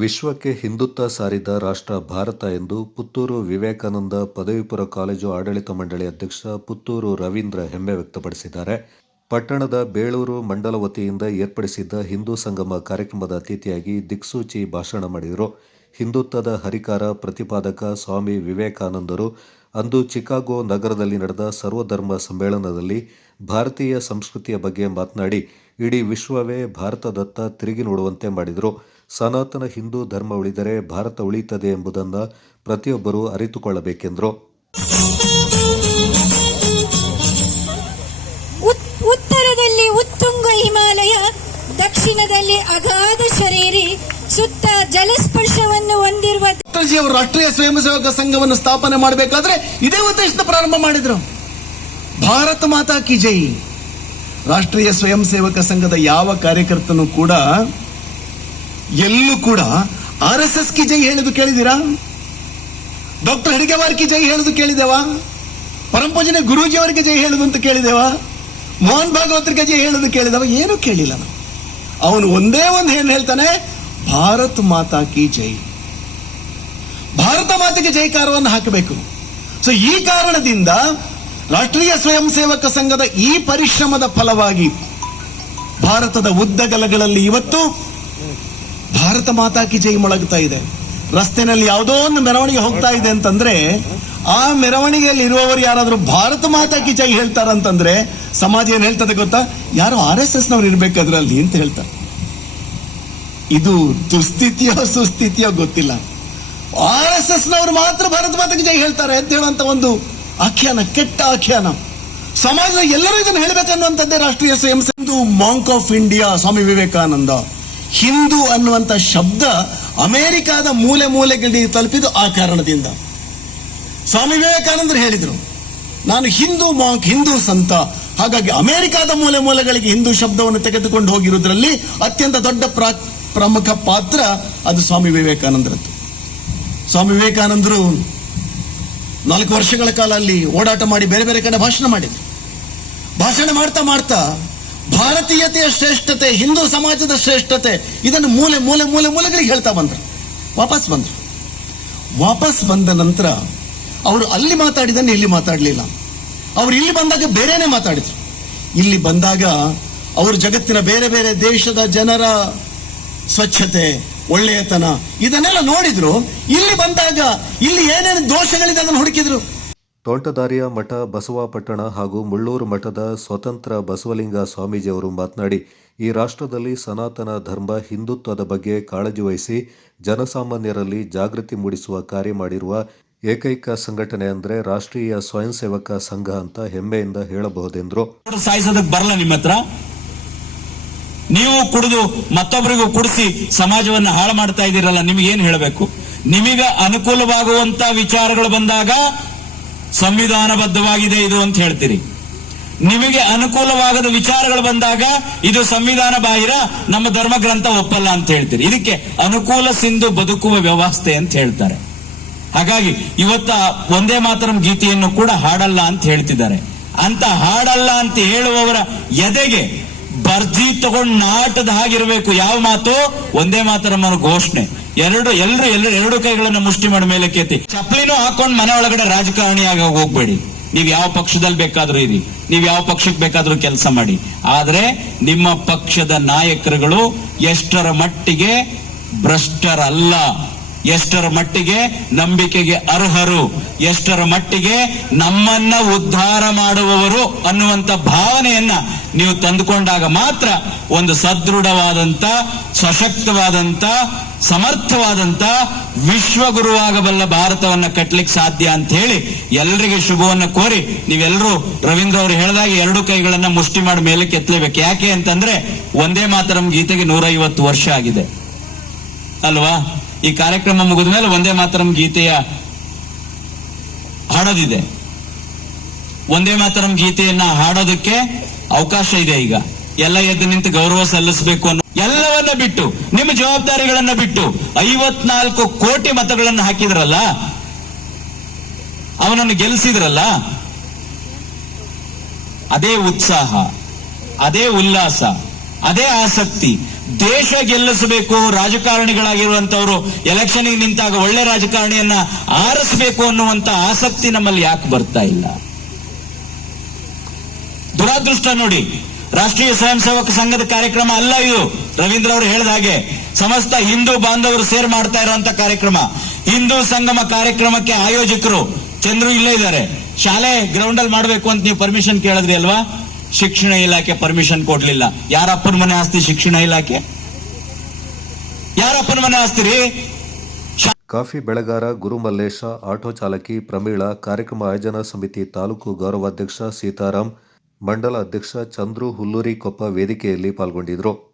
ವಿಶ್ವಕ್ಕೆ ಹಿಂದುತ್ವ ಸಾರಿದ ರಾಷ್ಟ್ರ ಭಾರತ ಎಂದು ಪುತ್ತೂರು ವಿವೇಕಾನಂದ ಪದವಿಪೂರ್ವ ಕಾಲೇಜು ಆಡಳಿತ ಮಂಡಳಿ ಅಧ್ಯಕ್ಷ ಪುತ್ತೂರು ರವೀಂದ್ರ ಹೆಮ್ಮೆ ವ್ಯಕ್ತಪಡಿಸಿದ್ದಾರೆ. ಪಟ್ಟಣದ ಬೇಳೂರು ಮಂಡಲ ವತಿಯಿಂದ ಏರ್ಪಡಿಸಿದ್ದ ಹಿಂದೂ ಸಂಗಮ ಕಾರ್ಯಕ್ರಮದ ಅತಿಥಿಯಾಗಿ ದಿಕ್ಸೂಚಿ ಭಾಷಣ ಮಾಡಿದರು. ಹಿಂದುತ್ವದ ಹರಿಕಾರ ಪ್ರತಿಪಾದಕ ಸ್ವಾಮಿ ವಿವೇಕಾನಂದರು ಅಂದು ಚಿಕಾಗೋ ನಗರದಲ್ಲಿ ನಡೆದ ಸರ್ವಧರ್ಮ ಸಮ್ಮೇಳನದಲ್ಲಿ ಭಾರತೀಯ ಸಂಸ್ಕೃತಿಯ ಬಗ್ಗೆ ಮಾತನಾಡಿ ಇಡೀ ವಿಶ್ವವೇ ಭಾರತದತ್ತ ತಿರುಗಿ ನೋಡುವಂತೆ ಮಾಡಿದರು. ಸನಾತನ ಹಿಂದೂ ಧರ್ಮ ಉಳಿದರೆ ಭಾರತ ಉಳಿಯುತ್ತದೆ ಎಂಬುದನ್ನು ಪ್ರತಿಯೊಬ್ಬರೂ ಅರಿತುಕೊಳ್ಳಬೇಕೆಂದರು. ಉತ್ತರದಲ್ಲಿ ಉತ್ತುಂಗ ಹಿಮಾಲಯ, ದಕ್ಷಿಣದಲ್ಲಿ ಅಗಾಧ ಶರೀರಿ, ಸುತ್ತ ಜಲಸ್ಪರ್ಶವನ್ನು ಹೊಂದಿರುವ ಅವರು ರಾಷ್ಟ್ರೀಯ ಸ್ವಯಂ ಸೇವಕ ಸಂಘವನ್ನು ಸ್ಥಾಪನೆ ಮಾಡಬೇಕಾದ್ರೆ ಇದೇ ಉದ್ದೇಶದ ಪ್ರಾರಂಭ ಮಾಡಿದ್ರು. ಭಾರತ ಮಾತಾ ಕಿ ಜೈ. ರಾಷ್ಟ್ರೀಯ ಸ್ವಯಂ ಸೇವಕ ಸಂಘದ ಯಾವ ಕಾರ್ಯಕರ್ತನೂ ಕೂಡ ಎಲ್ಲೂ ಕೂಡ RSS ಕಿ ಜೈ ಹೇಳುದು ಕೇಳಿದಿರಾ? ಡಾಕ್ಟರ್ ಹೆಡ್ಗೇವಾರ್ ಕಿ ಜೈ ಹೇಳುದು ಕೇಳಿದೇವಾ? ಪರಂಪೂಜನೆ ಗುರೂಜಿ ಅವರಿಗೆ ಜೈ ಹೇಳುದು ಅಂತ ಕೇಳಿದೇವಾ? ಮೋಹನ್ ಭಾಗವತರಿಗೆ ಜೈ ಹೇಳುದು ಕೇಳಿದವ? ಏನು ಕೇಳಿಲ್ಲ ನಾವು. ಅವನು ಒಂದೇ ಒಂದು ಏನು ಹೇಳ್ತಾನೆ, ಭಾರತ್ ಮಾತಾ ಕಿ ಜೈ. ಭಾರತ ಮಾತೆಗೆ ಜೈಕಾರವನ್ನು ಹಾಕಬೇಕು. ಸೊ ಈ ಕಾರಣದಿಂದ ರಾಷ್ಟ್ರೀಯ ಸ್ವಯಂ ಸೇವಕ ಸಂಘದ ಈ ಪರಿಶ್ರಮದ ಫಲವಾಗಿ ಭಾರತದ ಉದ್ದಗಲಗಳಲ್ಲಿ ಇವತ್ತು ಭಾರತ ಮಾತಾ ಕಿ ಜೈ ಮೊಳಗ್ತಾ ಇದೆ. ರಸ್ತೆನಲ್ಲಿ ಯಾವುದೋ ಒಂದು ಮೆರವಣಿಗೆ ಹೋಗ್ತಾ ಇದೆ ಅಂತಂದ್ರೆ ಆ ಮೆರವಣಿಗೆಯಲ್ಲಿ ಇರುವವರು ಯಾರಾದ್ರೂ ಭಾರತ ಮಾತಾ ಕಿ ಜೈ ಹೇಳ್ತಾರಂತಂದ್ರೆ ಸಮಾಜ ಏನ್ ಹೇಳ್ತದೆ ಗೊತ್ತಾ? ಯಾರು RSS ನವ್ರು ಇರ್ಬೇಕಾದ್ರಲ್ಲಿ ಅಂತ ಹೇಳ್ತಾರೆ. ಇದು ದುಸ್ಥಿತಿಯೋ ಸುಸ್ಥಿತಿಯೋ ಗೊತ್ತಿಲ್ಲ. RSS ನವರು ಮಾತ್ರ ಭಾರತ ಮಾತಾ ಕಿ ಜೈ ಹೇಳ್ತಾರೆ ಅಂತ ಹೇಳುವಂತ ಒಂದು ಆಖ್ಯಾನ, ಕೆಟ್ಟ ಆಖ್ಯಾನ. ಸಮಾಜದ ಎಲ್ಲರೂ ಇದನ್ನು ಹೇಳಬೇಕನ್ನುವಂಥದ್ದೇ ರಾಷ್ಟ್ರೀಯ ಸ್ವಯಂ ಸೇವಕ. Monk of India Swami Vivekananda. Hindu ಅನ್ನುವಂಥ ಶಬ್ದ ಅಮೆರಿಕಾದ ಮೂಲೆ ಮೂಲೆಗಳಿಗೆ ತಲುಪಿದ್ದು ಆ ಕಾರಣದಿಂದ. ಸ್ವಾಮಿ ವಿವೇಕಾನಂದರು ಹೇಳಿದರು, ನಾನು ಹಿಂದೂ ಮಾಂಕ್, ಹಿಂದೂ ಸಂತ. ಹಾಗಾಗಿ ಅಮೆರಿಕಾದ ಮೂಲೆ ಮೂಲೆಗಳಿಗೆ ಹಿಂದೂ ಶಬ್ದವನ್ನು ತೆಗೆದುಕೊಂಡು ಹೋಗಿರುವುದರಲ್ಲಿ ಅತ್ಯಂತ ದೊಡ್ಡ ಪ್ರಮುಖ ಪಾತ್ರ ಅದು ಸ್ವಾಮಿ ವಿವೇಕಾನಂದರದ್ದು. ಸ್ವಾಮಿ ವಿವೇಕಾನಂದರು 4 ವರ್ಷಗಳ ಕಾಲ ಅಲ್ಲಿ ಓಡಾಟ ಮಾಡಿ ಬೇರೆ ಬೇರೆ ಕಡೆ ಭಾಷಣ ಮಾಡಿದ್ರು. ಭಾಷಣ ಮಾಡ್ತಾ ಮಾಡ್ತಾ ಭಾರತೀಯತೆಯ ಶ್ರೇಷ್ಠತೆ, ಹಿಂದೂ ಸಮಾಜದ ಶ್ರೇಷ್ಠತೆ ಇದನ್ನು ಮೂಲೆ ಮೂಲೆ ಮೂಲೆ ಮೂಲೆಗಳಿಗೆ ಹೇಳ್ತಾ ಬಂದ್ರು. ವಾಪಸ್ ಬಂದ ನಂತರ ಅವರು ಅಲ್ಲಿ ಮಾತಾಡಿದನ್ನು ಇಲ್ಲಿ ಮಾತಾಡಲಿಲ್ಲ. ಅವರು ಇಲ್ಲಿ ಬಂದಾಗ ಬೇರೆನೆ ಮಾತಾಡಿದ್ರು. ಇಲ್ಲಿ ಬಂದಾಗ ಅವರು ಜಗತ್ತಿನ ಬೇರೆ ಬೇರೆ ದೇಶದ ಜನರ ಸ್ವಚ್ಛತೆ, ಒಳ್ಳೆಯತನ ಇದನ್ನೆಲ್ಲ ನೋಡಿದ್ರು. ಇಲ್ಲಿ ಬಂದಾಗ ಇಲ್ಲಿ ಏನೇನು ದೋಷಗಳಿದೆ ಅದನ್ನು ಹುಡುಕಿದ್ರು. ತೋಂಟದಾರ್ಯ ಮಠ ಬಸವಾಪಟ್ಟಣ ಹಾಗೂ ಮುಳ್ಳೂರು ಮಠದ ಸ್ವತಂತ್ರ ಬಸವಲಿಂಗ ಸ್ವಾಮೀಜಿಯವರು ಮಾತನಾಡಿ ಈ ರಾಷ್ಟ್ರದಲ್ಲಿ ಸನಾತನ ಧರ್ಮ ಹಿಂದುತ್ವದ ಬಗ್ಗೆ ಕಾಳಜಿ ವಹಿಸಿ ಜನಸಾಮಾನ್ಯರಲ್ಲಿ ಜಾಗೃತಿ ಮೂಡಿಸುವ ಕಾರ್ಯ ಮಾಡಿರುವ ಏಕೈಕ ಸಂಘಟನೆ ಅಂದ್ರೆ ರಾಷ್ಟ್ರೀಯ ಸ್ವಯಂ ಸೇವಕ ಸಂಘ ಅಂತ ಹೆಮ್ಮೆಯಿಂದ ಹೇಳಬಹುದೆಂದರು. ಸಾಯಿಸೋದಕ್ಕೆ ಬರಲ್ಲ ನಿಮ್ಮ ಹತ್ರ. ನೀವು ಕುಡಿದು ಮತ್ತೊಬ್ಬರಿಗೂ ಕುಡಿಸಿ ಸಮಾಜವನ್ನು ಹಾಳು ಮಾಡ್ತಾ ಇದ್ದೀರಲ್ಲ, ನಿಮಗೇನು ಹೇಳಬೇಕು? ನಿಮಗೆ ಅನುಕೂಲವಾಗುವಂತ ವಿಚಾರಗಳು ಬಂದಾಗ ಸಂವಿಧಾನಬದ್ಧವಾಗಿದೆ ಇದು ಅಂತ ಹೇಳ್ತೀರಿ. ನಿಮಗೆ ಅನುಕೂಲವಾಗದ ವಿಚಾರಗಳು ಬಂದಾಗ ಇದು ಸಂವಿಧಾನ ಬಾಹಿರ, ನಮ್ಮ ಧರ್ಮ ಗ್ರಂಥ ಒಪ್ಪಲ್ಲ ಅಂತ ಹೇಳ್ತೀರಿ. ಇದಕ್ಕೆ ಅನುಕೂಲ ಸಿಂಧು ಬದುಕುವ ವ್ಯವಸ್ಥೆ ಅಂತ ಹೇಳ್ತಾರೆ. ಹಾಗಾಗಿ ಇವತ್ತ ಒಂದೇ ಮಾತರಂ ಗೀತೆಯನ್ನು ಕೂಡ ಹಾಡಲ್ಲ ಅಂತ ಹೇಳ್ತಿದ್ದಾರೆ. ಅಂತ ಹಾಡಲ್ಲ ಅಂತ ಹೇಳುವವರ ಎದೆಗೆ ಬರ್ಜಿ ತಗೊಂಡು ನಾಟದ ಹಾಗಿರ್ಬೇಕು. ಯಾವ ಮಾತು? ಒಂದೇ ಮಾತರಂ ಅನ್ನೋ ಘೋಷಣೆ. ಎರಡು ಕೈಗಳನ್ನು ಮುಷ್ಟಿ ಮಾಡಿ ಮೇಲೆ ಕೆತ್ತಿ ಚಪ್ಪಲಿನೂ ಹಾಕೊಂಡು ಮನೆ ಒಳಗಡೆ ರಾಜಕಾರಣಿಯಾಗ ಹೋಗ್ಬೇಡಿ. ನೀವ್ ಯಾವ ಪಕ್ಷದಲ್ಲಿ ಬೇಕಾದ್ರೂ ಇರಿ, ನೀವ್ ಯಾವ ಪಕ್ಷಕ್ಕೆ ಬೇಕಾದ್ರೂ ಕೆಲಸ ಮಾಡಿ. ಆದ್ರೆ ನಿಮ್ಮ ಪಕ್ಷದ ನಾಯಕರುಗಳು ಎಷ್ಟರ ಮಟ್ಟಿಗೆ ಭ್ರಷ್ಟರಲ್ಲ, ಎಷ್ಟರ ಮಟ್ಟಿಗೆ ನಂಬಿಕೆಗೆ ಅರ್ಹರು, ಎಷ್ಟರ ಮಟ್ಟಿಗೆ ನಮ್ಮನ್ನ ಉದ್ಧಾರ ಮಾಡುವವರು ಅನ್ನುವಂತ ಭಾವನೆಯನ್ನ ನೀವು ತಂದುಕೊಂಡಾಗ ಮಾತ್ರ ಒಂದು ಸದೃಢವಾದಂತ, ಸಶಕ್ತವಾದಂತ, ಸಮರ್ಥವಾದಂತ ವಿಶ್ವಗುರುವಾಗಬಲ್ಲ ಭಾರತವನ್ನ ಕಟ್ಟಲಿಕ್ಕೆ ಸಾಧ್ಯ ಅಂತ ಹೇಳಿ ಎಲ್ಲರಿಗೆ ಶುಭವನ್ನ ಕೋರಿ ನೀವೆಲ್ಲರೂ ರವೀಂದ್ರ ಅವರು ಹೇಳಿದಾಗ 2 ಕೈಗಳನ್ನ ಮುಷ್ಟಿ ಮಾಡಿ ಮೇಲೆ ಕೆತ್ತಲೇಬೇಕು. ಯಾಕೆ ಅಂತಂದ್ರೆ ಒಂದೇ ಮಾತರಂ ಗೀತೆಗೆ 150 ವರ್ಷ ಆಗಿದೆ ಅಲ್ವಾ? ಈ ಕಾರ್ಯಕ್ರಮ ಮುಗಿದ ಮೇಲೆ ಒಂದೇ ಮಾತರಂ ಗೀತೆಯ ಹಾಡೋದಿದೆ. ಒಂದೇ ಮಾತರಂ ಗೀತೆಯನ್ನ ಹಾಡೋದಕ್ಕೆ ಅವಕಾಶ ಇದೆ. ಈಗ ಎಲ್ಲ ಎದ್ದು ನಿಂತು ಗೌರವ ಸಲ್ಲಿಸಬೇಕು ಅನ್ನೋ ಎಲ್ಲವನ್ನ ಬಿಟ್ಟು, ನಿಮ್ಮ ಜವಾಬ್ದಾರಿಗಳನ್ನ ಬಿಟ್ಟು 54 ಕೋಟಿ ಮತಗಳನ್ನು ಹಾಕಿದ್ರಲ್ಲ, ಅವನನ್ನು ಗೆಲ್ಲಿಸಿದ್ರಲ್ಲ, ಅದೇ ಉತ್ಸಾಹ, ಅದೇ ಉಲ್ಲಾಸ, ಅದೇ ಆಸಕ್ತಿ ದೇಶ ಗೆಲ್ಲಿಸಬೇಕು, ರಾಜಕಾರಣಿಗಳಾಗಿರುವಂತವರು ಎಲೆಕ್ಷನ್ಗೆ ನಿಂತಾಗ ಒಳ್ಳೆ ರಾಜಕಾರಣಿಯನ್ನ ಆರಿಸಬೇಕು ಅನ್ನುವಂತ ಆಸಕ್ತಿ ನಮ್ಮಲ್ಲಿ ಯಾಕೆ ಬರ್ತಾ ಇಲ್ಲ? ದುರಾದೃಷ್ಟ ನೋಡಿ. ರಾಷ್ಟ್ರೀಯ ಸ್ವಯಂ ಸೇವಕ ಸಂಘದ ಕಾರ್ಯಕ್ರಮ ಅಲ್ಲ ಇದು. ರವೀಂದ್ರ ಅವರು ಹೇಳಿದ ಹಾಗೆ ಸಮಸ್ತ ಹಿಂದೂ ಬಾಂಧವರು ಸೇರ್ ಮಾಡ್ತಾ ಇರುವಂತ ಕಾರ್ಯಕ್ರಮ. ಹಿಂದೂ ಸಂಗಮ ಕಾರ್ಯಕ್ರಮಕ್ಕೆ ಆಯೋಜಕರು ಚಂದ್ರು ಇಲ್ಲೇ ಇದ್ದಾರೆ. ಶಾಲೆ ಗ್ರೌಂಡ್ ಅಲ್ಲಿ ಮಾಡಬೇಕು ಅಂತ ನೀವು ಪರ್ಮಿಷನ್ ಕೇಳಿದ್ರಿ ಅಲ್ವಾ? ಶಿಕ್ಷಣ ಇಲಾಖೆ ಪರ್ಮಿಷನ್ ಕೊಡ್ಲಿಲ್ಲ. ಯಾರಪ್ಪನ ಮನೆ ಆಸ್ತಿ ಶಿಕ್ಷಣ ಇಲಾಖೆ? ಯಾರಪ್ಪನ ಮನೆ ಆಸ್ತಿ ರೀ? ಕಾಫಿ ಬೆಳೆಗಾರ ಗುರುಮಲ್ಲೇಶ, ಆಟೋ ಚಾಲಕಿ ಪ್ರಮೀಳಾ, ಕಾರ್ಯಕ್ರಮ ಆಯೋಜನಾ ಸಮಿತಿ ತಾಲೂಕು ಗೌರವಾಧ್ಯಕ್ಷ ಸೀತಾರಾಮ್, ಮಂಡಲ ಅಧ್ಯಕ್ಷ ಚಂದ್ರು ಹುಲ್ಲೂರಿಕೊಪ್ಪ ವೇದಿಕೆಯಲ್ಲಿ ಪಾಲ್ಗೊಂಡಿದ್ದರು.